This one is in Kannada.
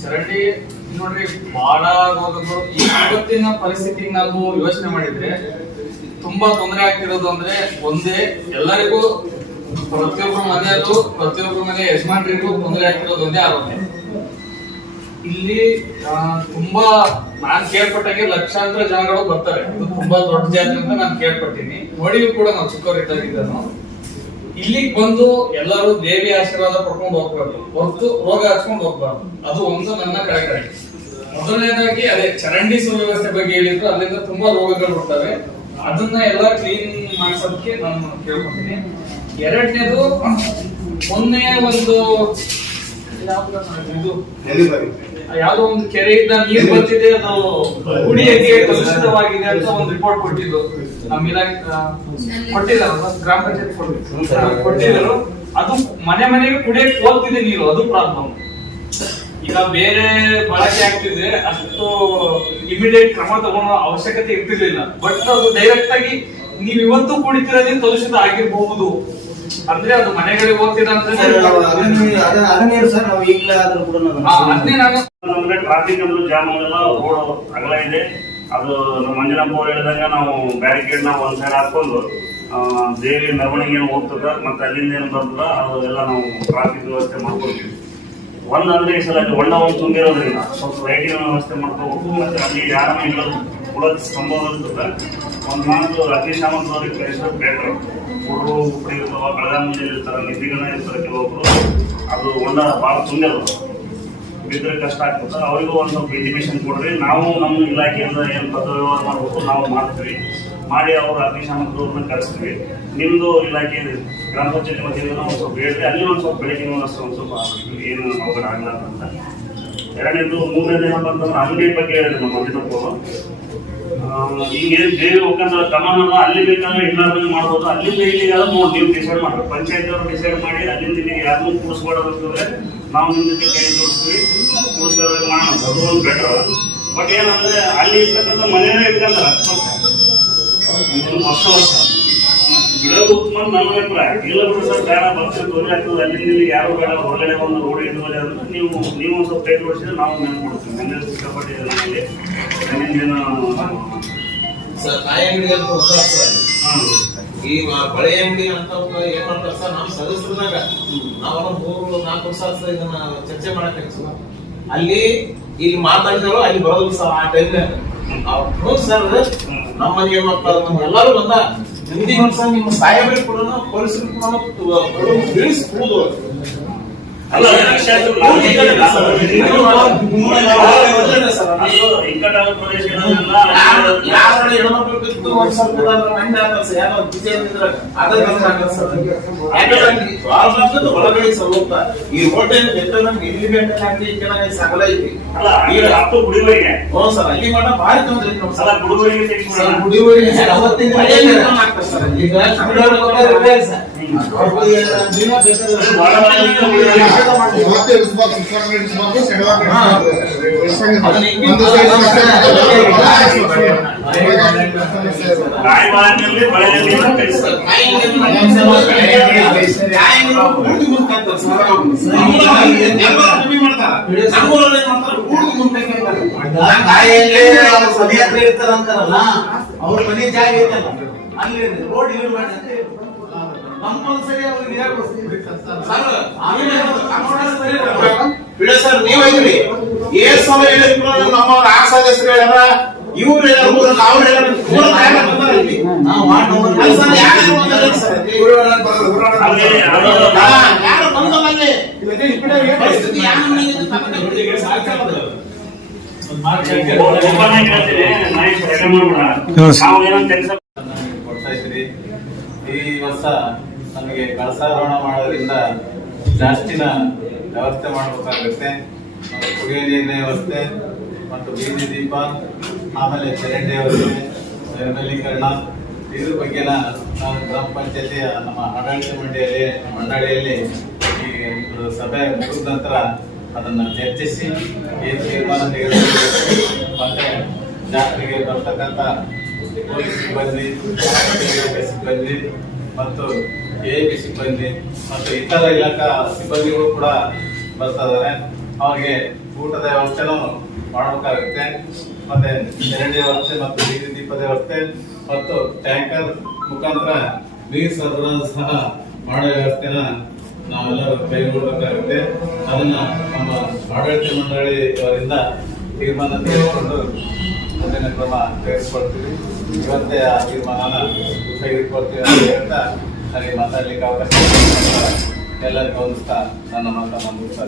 ಚರಂಡಿ ನೋಡ್ರಿ ಬಹಳ ರೋಗಗಳು ಇವತ್ತಿನ ಪರಿಸ್ಥಿತಿಗೆ ನಾವು ಯೋಚನೆ ಮಾಡಿದ್ರೆ ತುಂಬಾ ತೊಂದರೆ ಆಗ್ತಿರೋದು ಅಂದ್ರೆ ಒಂದೇ ಎಲ್ಲರಿಗೂ ಪ್ರತಿಯೊಬ್ಬರ ಮನೆ ಯಜಮಾನರಿಗೂ ತೊಂದರೆ ಆಗ್ತಿರೋದು ಒಂದೇ ಆರೋಗ್ಯ. ಇಲ್ಲಿ ತುಂಬಾ ನಾನ್ ಕೇಳ್ಪಟ್ಟಾಗೆ ಲಕ್ಷಾಂತರ ಜನಗಳು ಬರ್ತಾರೆ. ಇದು ತುಂಬಾ ದೊಡ್ಡ ಜಾತ್ರೆ ಅಂತ ನಾನು ಕೇಳ್ಪಟ್ಟಿನಿ. ನೋಡಿಯೂ ಕೂಡ ನಾವು ಚಿಕ್ಕವರಿದ್ದಾಗಿದ್ದನು ಇಲ್ಲಿಗೆ ಬಂದು ಎಲ್ಲರೂ ದೇವಿ ಆಶೀರ್ವಾದ ಪಡ್ಕೊಂಡು ಹೋಗ್ಬಾರ್ದು, ಹೊರತು ರೋಗ ಹಚ್ಕೊಂಡು ಹೋಗ್ಬಾರ್ದು. ಅದು ಒಂದು ನನ್ನ ಕಡೆ. ಮೊದಲನೇದಾಗಿ ಅದೇ ಚರಂಡಿ ಸುವ್ಯವಸ್ಥೆ ಬಗ್ಗೆ ಹೇಳಿದ್ರು, ಅಲ್ಲಿಂದ ತುಂಬಾ ರೋಗಗಳು ಬರ್ತವೆ. ಅದನ್ನ ಎಲ್ಲ ಕ್ಲೀನ್ ಮಾಡಿಸೋದಕ್ಕೆ ನಾನು ಕೇಳ್ಕೊತೀನಿ. ಎರಡನೇದು ಮೊನ್ನೆ ಒಂದು ಯಾವ್ದೋ ಒಂದು ಕೆರೆಯಿಂದ ನೀರು ಬರ್ತಿದೆ, ಅದು ಕುಡಿಯಕ್ಕೆ ಕಲುಷಿತವಾಗಿದೆ ಅಂತ ಒಂದು ರಿಪೋರ್ಟ್ ಕೊಟ್ಟಿದ್ದು. ನಮ್ಮ ಇಲಾಖೆ ಕೊಟ್ಟಿದ್ದಾರೆ, ಗ್ರಾಮ ಪಂಚಾಯತ್ ಕೊಟ್ಟಿದ್ರು. ಅದು ಮನೆಗೆ ಕುಡಿಯಕ್ಕೆ ಹೋಗ್ತಿದೆ ನೀರು, ಅದು ಪ್ರಾಬ್ಲಮ್. ಈಗ ಬೇರೆ ಬಳಕೆ ಆಗ್ತಿದೆ, ಅಷ್ಟು ಇಮಿಡಿಯೇಟ್ ಕ್ರಮ ತಗೊಳ್ಳೋ ಅವಶ್ಯಕತೆ ಇರ್ತಿರ್ಲಿಲ್ಲ. ಬಟ್ ಅದು ಡೈರೆಕ್ಟ್ ಆಗಿ ನೀವು ಇವತ್ತು ಕುಡಿತಿರೋದೇ ಕಲುಷಿತ ಆಗಿರಬಹುದು. ಅಂದ್ರೆ ಅದು ಮನೆಗಳಿಗೆ ಹೋಗ್ತಿದೆ ಅಂದ್ರೆ ಟ್ರಾಫಿಕ್ ಅಂದ್ರೆ ಜಾಮ್ ಆಗಲ್ಲ, ರೋಡ್ ಅಗಲ ಇದೆ. ಅದು ನಮ್ಮ ಮಂಜನಪ್ಪ ಅವ್ರು ಹೇಳಿದಾಗ ನಾವು ಬ್ಯಾರಿಕೇಡ್ ನ ಒಂದ್ ಸೈಡ್ ಹಾಕೊಂಡು ದೇವಿ ಮೆರವಣಿಗೆ ಏನು ಹೋಗ್ತದ ಮತ್ತೆ ಅಲ್ಲಿಂದ ಏನು ಬರ್ತದ ಅದೆಲ್ಲ ನಾವು ಟ್ರಾಫಿಕ್ ವ್ಯವಸ್ಥೆ ಮಾಡ್ಕೊಳ್ತೀವಿ. ಒಂದಂದ್ರೆ ಈ ಸಲ ಹೊಂಡ ಒಂದು ತುಂಬಿರೋದ್ರಿಂದ ಸ್ವಲ್ಪ ಲೈಟಿನ ವ್ಯವಸ್ಥೆ ಮಾಡ್ಕೋಬೇಕು. ಮತ್ತೆ ಅಲ್ಲಿ ಯಾರನ್ನ ಇಲ್ಲದ ಕುಳದ ಸಂಭವ ಇರ್ತದೆ. ಒಂದ್ ಮಾತು ಅಗ್ನಿಶಾಮಕದವ್ರಿಗೆ ಕಳಿಸೋದು ಬೇಡ್ರು. ಹುಡುಗರು ಉಪ್ಪಡಿ ಇರ್ತಾವ, ಬೆಳಗಾವಿ ಮುಂಜಾನೆ ಇರ್ತಾರ, ನಿಧಿಗಣ ಇರ್ತಾರೆ ಕೆಲವೊಬ್ರು. ಅದು ಹೊಂಡ ಭಾಳ ತುಂಬಿರೋದು, ಬಿದ್ದರೆ ಕಷ್ಟ ಆಗ್ತದೆ. ಅವರಿಗೂ ಒಂದು ಸ್ವಲ್ಪ ಎಜುಕೇಶನ್ ಕೊಡ್ರಿ. ನಾವು ನಮ್ಮ ಇಲಾಖೆಯಿಂದ ಏನು ಪತ್ರ ವ್ಯವಹಾರ ಮಾಡಬೇಕು ನಾವು ಮಾಡ್ತೀವಿ. ಮಾಡಿ ಅವರು ಅಗ್ನಿಶಾಮಕದವ್ರನ್ನ ಕರೆಸ್ತೀವಿ. ನಿಮ್ದು ಇಲಾಖೆ ಗ್ರಾಮ ಪಂಚಾಯತಿ ವತಿಯಿಂದ ಒಂದು ಸ್ವಲ್ಪ ಹೇಳ್ರಿ, ಅಲ್ಲಿ ಒಂದು ಸ್ವಲ್ಪ ಬೆಳಕಿನ ವ್ಯವಸ್ಥೆ ಒಂದು ಸ್ವಲ್ಪ ಏನು ಅವಘಡ ಆಗಲ್ಲ ಅಂತ. ಎರಡನೇದು ಮೂರನೇದು ಏನಪ್ಪ ಅಂತಂದ್ರೆ ಅಂಗಡಿ ಬಗ್ಗೆ ಹೇಳಿದ್ರು ನಮ್ಮ ಮಂಜನಪ್ಪರು. ಈಗ ಏನು ದೇವಿ ಹೋಗಂದ್ರೆ ಕಮಾನ ಅಲ್ಲಿ ಬೇಕಾದ್ರೆ ಇಲ್ಲಾರ್ದಂಗೆ ಮಾಡ್ಬೋದು. ಅಲ್ಲಿಂದ ಇಲ್ಲಿಗೆ ನೋಡಿ ನೀವು ಡಿಸೈಡ್ ಮಾಡ್ಬೇಕು. ಪಂಚಾಯತ್ ಅವರು ಡಿಸೈಡ್ ಮಾಡಿ ಅಲ್ಲಿಂದ ಇಲ್ಲಿಗೆ ಯಾರನ್ನೂ ಕೂಡಿಸ್ಕೊಡೋದಂತಂದ್ರೆ ನಾವು ನಿಮ್ಮ ಜೊತೆ ಕೈ ಜೋಡಿಸ್ತೀವಿ, ಕೂಡಿಸೋದಾಗ ಮಾಡೋಣ. ಅದು ಒಂದು ಬೆಟರ್. ಬಟ್ ಏನಂದ್ರೆ ಅಲ್ಲಿ ಇರ್ತಕ್ಕಂಥ ಮನೆಯೇ ಇಟ್ಕೊಂಡ್ರೆ ವರ್ಷ ಬಿಡೋದು ಉತ್ತಮ ನನ್ನ ಅಭಿಪ್ರಾಯ. ಇಲ್ಲ ಬಿಡು ಸರ್ ಬೇಡ ಬರ್ತೀವಿ ತೊಂದರೆ ಆಗ್ತದೆ, ಅಲ್ಲಿಂದ ಇಲ್ಲಿ ಯಾರು ಬೇಡ, ಹೊರಗಡೆ ಒಂದು ರೋಡ್ ಇದ್ಮೇಲೆ ಅಂದ್ರೆ ನೀವು ಒಂದು ಸ್ವಲ್ಪ ಕೈ ಜೋಡಿಸಿದ್ರೆ ನಾವು ನೆನ್ಕೊಡ್ತೀವಿ. ನಿನ್ನೆ ಸಿಕ್ಕಾಪಟ್ಟಿದೆ ಸರ್. ಕಾಯಿ ಅಂಗಡಿ ಅಂತ ಈ ಬಳೆ ಅಂಗಡಿ ಅಂತ ಏನ್ ಮಾಡ್ತಾರೆ ಸರ್, ನಮ್ಮ ಸದಸ್ಯರಾಗ ನಾವು 3-4 ವರ್ಷ ಇದನ್ನ ಚರ್ಚೆ ಮಾಡಕ್ಕೆ ಸರ್. ಅಲ್ಲಿ ಇಲ್ಲಿ ಮಾತಾಡಿದವರು ಅಲ್ಲಿ ಬರೋದು ಸರ್. ಆ ಟೈಮ್ ಸರ್ ನಮ್ಮ ಮನೆ ಏನ್ ಮಾಡ್ತಾರೆ, ಎಲ್ಲರೂ ಬಂದ ಹಿಂದಿ ವರ್ಷ ನಿಮ್ಮ ಸಾಹೇಬರಿಗೆ ಕೂಡ ಪೊಲೀಸರು ಕೂಡ ತಿಳಿಸ್ಬೋದು. ಅಲ್ಲ ಒಳಗಡೆ ಸರ್ ಹೋಗ್ತಾ ಈ ಹೋಟೆಲ್ ಸಗಲ ಐತಿ. ಸರ್ ಅಲ್ಲಿ ಮಾಡ ಭಾರಿ ತೊಂದ್ರೆ ಇರ್ತಾರಂತಾರಲ್ಲ ಅವ್ರ ಮನೆ ಜಾಗ ಐತಲ್ಲ ಅಲ್ಲಿ ರೋಡ್ ಯೂಸ್ ಮಾಡಿ ಕಂಪಲ್ಸರಿ ಅವ್ರಿಗೆ ಸರ್. ನೀವ್ ಐತ್ರಿ ಏನ್ ಸಲ ಹೇಳಿದ್ರು ನಮ್ಮವ್ರ ಆ ಸದಸ್ಯರು ಹೇಳ್ಯಾರ, ಇವ್ರು ಹೇಳ್ಯಾರ, ನಾವು ಯಾರು ಬಂದಲ್ಲಿ ಪರಿಸ್ಥಿತಿ ಕೊಡ್ತಾ ಇದ್ರಿ. ಈ ವರ್ಷ ನಮಗೆ ಕಳಸಾರೋಹಣ ಮಾಡೋದ್ರಿಂದ ಜಾಸ್ತಿನ ವ್ಯವಸ್ಥೆ ಮಾಡಬೇಕಾಗುತ್ತೆ. ಕುಡಿಯೋ ನೀರಿನ ವ್ಯವಸ್ಥೆ ಮತ್ತು ಬೀದಿ ದೀಪ, ಆಮೇಲೆ ಚರಂಡಿ ವ್ಯವಸ್ಥೆ, ನೈರ್ಮಲೀಕರಣ, ಇದ್ರ ಬಗ್ಗೆ ನಾವು ಗ್ರಾಮ ಪಂಚಾಯತಿಯ ನಮ್ಮ ಆಡಳಿತ ಮಂಡಳಿಯಲ್ಲಿ ಈ ಸಭೆ ಮುಗಿದ ನಂತರ ಅದನ್ನು ಚರ್ಚಿಸಿ ಏನು ತೀರ್ಮಾನ ತೆಗೆದುಕೊಳ್ಳಬೇಕು. ಮತ್ತೆ ಜಾತ್ರೆಗೆ ಬರ್ತಕ್ಕಂಥ ಪೊಲೀಸ್ ಸಿಬ್ಬಂದಿ, ಸಿಬ್ಬಂದಿ ಮತ್ತು ಎಬಿ ಸಿಬ್ಬಂದಿ ಮತ್ತು ಇತರ ಇಲಾಖಾ ಸಿಬ್ಬಂದಿಗಳು ಕೂಡ ಬರ್ತಾ ಇದ್ದಾರೆ. ಅವ್ರಿಗೆ ಊಟದ ವ್ಯವಸ್ಥೆನೂ ಮಾಡಬೇಕಾಗುತ್ತೆ. ಮತ್ತೆ ಚರಂಡಿ ವ್ಯವಸ್ಥೆ ಮತ್ತು ಬೀದಿ ದೀಪದ ವ್ಯವಸ್ಥೆ ಮತ್ತು ಟ್ಯಾಂಕರ್ ಮುಖಾಂತರ ನೀರು ಸರಬರಾಜು ಸಹ ಮಾಡೋ ವ್ಯವಸ್ಥೆನ ನಾವೆಲ್ಲರೂ ಕೈಗೊಳ್ಳಬೇಕಾಗುತ್ತೆ. ಅದನ್ನ ನಮ್ಮ ಆಡಳಿತ ಮಂಡಳಿಯವರಿಂದ ತೀರ್ಮಾನ ತೆಗೆದುಕೊಂಡು ಮುಂದಿನ ಕ್ರಮ ತೆಗೆದುಕೊಳ್ತೀವಿ. ಇವತ್ತೇ ಆ ತೀರ್ಮಾನನ ತೆಗೆದುಕೊಳ್ತೀವಿ ಅಂತ ಹೇಳ್ತಾ ನನಗೆ ಮಾತಾಡ್ಲಿಕ್ಕೆ ಅವಕಾಶ ಎಲ್ಲರಿಗೂ ಹೊಂದಿಸ್ತಾ ನನ್ನ ಮಾತನ್ನು ಮುಗಿಸ್ತಾ